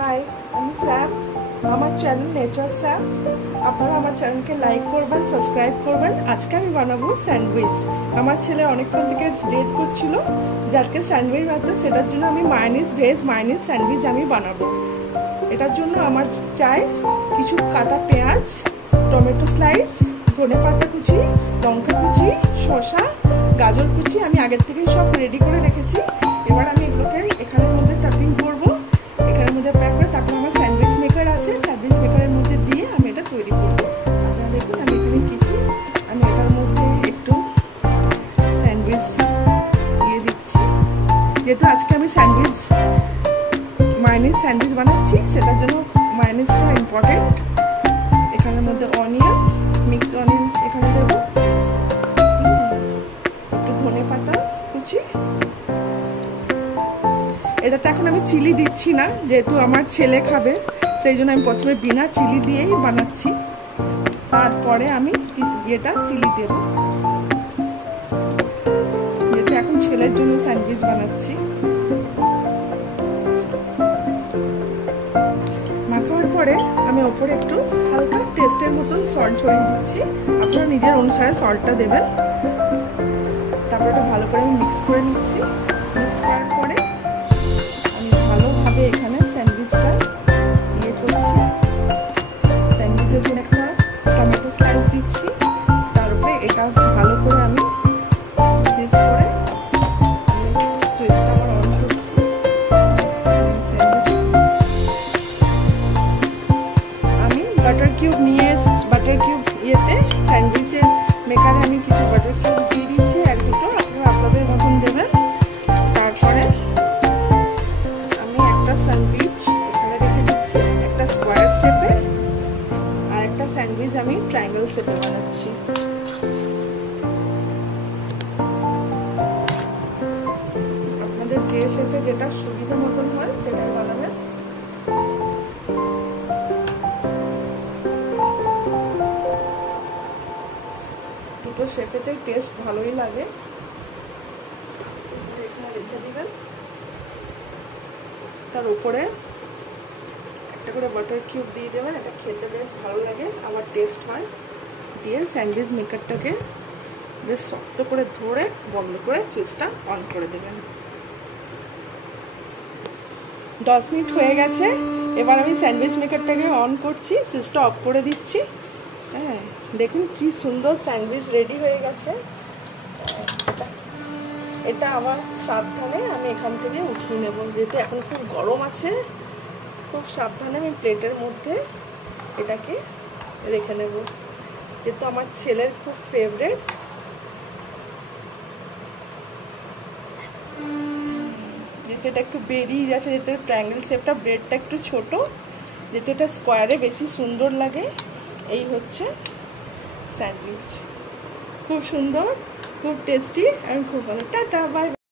High, আমি sap, আমার channel nature sap. আপনারা আমার চ্যানেলকে লাইক করবেন, সাবস্ক্রাইব করবেন। আজকে আমি বানাবো স্যান্ডউইচ। আমার ছেলে অনেকক্ষণ থেকে জেদ করছিল যে আজকে স্যান্ডউইচ বানাতে, সেটার জন্য আমি ভেজ মায়োনিজ স্যান্ডউইচ আমি বানাবো। এটার জন্য আমার চাই কিছু কাটা পেঁয়াজ, টমেটো স্লাইস, ধনেপাতা কুচি, লঙ্কা কুচি, শসা, গাজর কুচি। আমি আগের থেকেই সব রেডি করে রেখেছি। এবার আমি এগুলোকে এখানের মধ্যে টাপিং করবো, এখানের মধ্যে প্যাক করে তারপর আমার স্যান্ডউইচ মেকার আছে, স্যান্ডউইচ মেকারের মধ্যে দিয়ে আমি এটা তৈরি করবো। আপনারা দেখুন আমি এখানে কিছু আমি এটার মধ্যে একটু স্যান্ডউইচ দিয়ে দিচ্ছি। যেহেতু আজকে আমি মায়োনিজ স্যান্ডউইচ বানাচ্ছি, সেটার জন্য মায়োনিজটা ইম্পর্টেন্ট। এখানের মধ্যে অনিয়ন, মিক্স অনিয়ন এখানে দেবো, একটু ধনেপাতা কুচি। এটাতে এখন আমি চিলি দিচ্ছি না, যেহেতু আমার ছেলে খাবে, সেই জন্য আমি প্রথমে বিনা চিলি দিয়েই বানাচ্ছি। তারপরে আমি এটা চিলি দেব, যেহেতু এখন ছেলের জন্য স্যান্ডউইচ বানাচ্ছি। মাখানোর পরে আমি ওপরে একটু হালকা টেস্টের মতন সল্ট ছড়িয়ে দিচ্ছি। আপনারা নিজের অনুসারে সল্টটা দেবেন। তারপরে এটা ভালো করে আমি মিক্স করে নিচ্ছি। মিক্স করার পরে আমি ভালোভাবে এখানে স্যান্ডউইচটা ইয়ে করছি। স্যান্ডউইচের জন্য একটা টমেটো স্লাইস দিচ্ছি। তারপরে এটা ভালো করে আমি চিজ করে সুইচটা আমার অন করছি। আমি বাটার কিউব ইয়েতে স্যান্ডউইচের মেকারে আমি কিছু বাটার কিউব দিয়ে দিচ্ছি, এক দুটো। আপনারা আপনাদের মতন দেবেন। তারপরে আমি একটা স্যান্ডউইচ এখানে রেখে দিচ্ছি, একটা স্কোয়ার শেপে, আর একটা স্যান্ডউইচ আমি ট্রায়াঙ্গেল শেপে বানাচ্ছি। আপনাদের যে শেপে যেটা সুবিধা মতন হয় সেটাই বানাবেন। দুটো শেপেতেই টেস্ট ভালোই লাগে। এখানে রেখে দিবেন। তার উপরে একটা করে বাটার কিউব দিয়ে দেবেন। এটা খেতে বেশ ভালো লাগে, আবার টেস্ট হয়। দিয়ে স্যান্ডউইচ মেকারটাকে বেশ শক্ত করে ধরে বন্ধ করে সুইচটা অন করে দেবেন। 10 মিনিট হয়ে গেছে। এবার আমি স্যান্ডউইচ মেকারটাকে অন করছি, সুইচটা অফ করে দিচ্ছি। হ্যাঁ, দেখুন কি সুন্দর স্যান্ডউইচ রেডি হয়ে গেছে। এটা আমার সাবধানে আমি এখান থেকে উঠিয়ে নেব, যেহেতু এখন খুব গরম আছে। খুব সাবধানে আমি প্লেটের মধ্যে এটাকে রেখে নেব, যেহেতু আমার ছেলের খুব ফেভারিট। যেহেতু এটা একটু বেরিয়ে যাচ্ছে, যেহেতু ট্রায়াঙ্গেল শেপটা, ব্রেডটা একটু ছোট, যেহেতু এটা স্কোয়ারে বেশি সুন্দর লাগে। এই হচ্ছে স্যান্ডউইচ, খুব সুন্দর, খুব টেস্টি, আমি খুব ভালো। Tata, by.